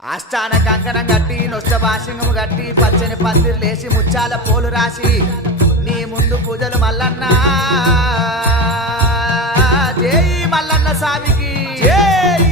ఆస్థాన కంకణం గట్టి నొష్ట భాషంగము గట్టి పచ్చని పందిరు లేసి ముచ్చాల పోలు రాసి నీ ముందు పూజలు మల్లన్న జై మల్లన్న స్వామికి జై.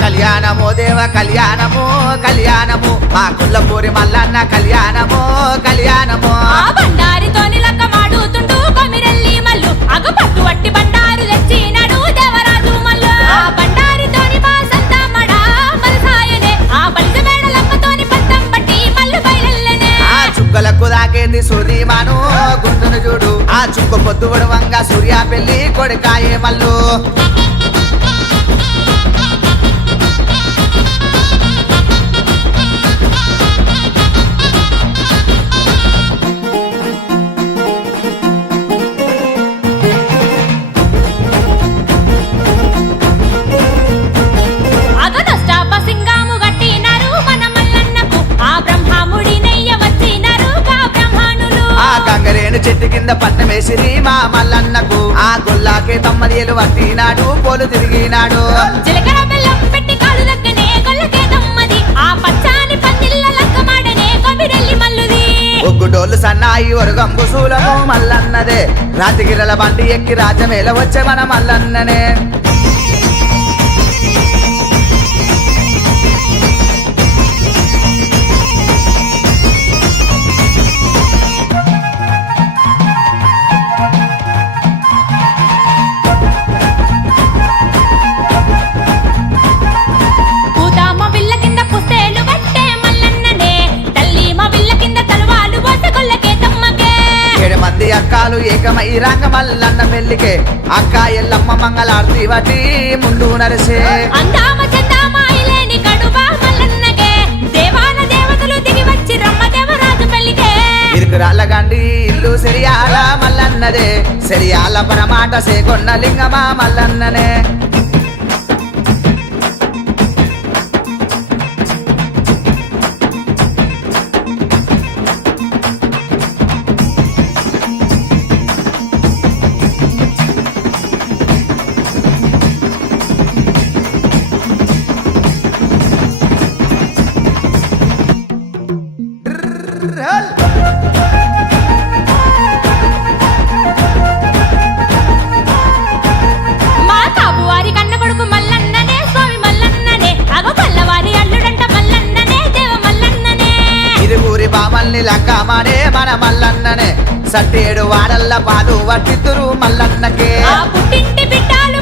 కళ్యాణము దేవ కళ్యాణము కళ్యాణము మా కుల్లపూరి మల్లన్న కళ్యాణము కళ్యాణము బండారితోని లక్క మాడుతుంటూ కొమిరెల్లి మల్లు అగ పట్టు వట్టి బండారు తెచ్చినాడు దేవరాజు మల్లు ఆ బండారితోని మా సంతమ్మడా మలసాయనే ఆ బలిజ మేడలమ్మతోని పట్టం పట్టి మల్లు బయలెల్లనే ఆ చుక్కలకు దాకేంది సూర్యమాను గుండును చూడు ఆ చుక్క పొద్దుడు వంగ సూర్య పెళ్లి కొడుకాయే మల్లు చెట్టు కింద పట్టం వేసిరి మా మల్లన్నకు ఆ గొల్లాకే తమ్మదియలు పట్టినాడు పోలు తిరిగినాడు జీలకర్ర బెల్లం పెట్టి కాలు దక్కనే గొల్లకే తమ్మది ఆ పచ్చాని పందిళ్ళ లక్కమాడనే కొమిరెల్లి మల్లుది ఒగ్గుడోళ్ళు సన్నాయి ఒరగంబు సూలము మల్లన్నదే రాతిగిరల బండి ఎక్కి రాజమేల వచ్చే మన మల్లన్ననే అక్కాలు ఏకమై రంగ మల్లన్న పెళ్లికే అక్క ఎల్లమ్మ మంగళార్తి వటి ముందు నరసే అందామ చందామాయిలేని కడుబా మల్లన్నకే దేవాన దేవతలు దిగి వచ్చి రమ్మ దేవరాజు పెళ్లికే ఇరుకురాళ్ళ గండి ఇల్లు సెరియాల మల్లన్నదే సెరియాల పరమాట సేకొన్న లింగమా మల్లన్ననే మా కాబువారి కన్న కొడుకు మల్లన్ననే స్వామి మల్లన్ననే అగ పల్లవారి అల్లుడంట మల్లన్ననే దేవ మల్లన్ననే ఇరువురి బామల్ని లక్కమానే మన మల్లన్ననే సట్టేడు వాడల్ల పాలు వట్టితురు మల్లన్నకే ఆ పుట్టింటి బిడ్డాలు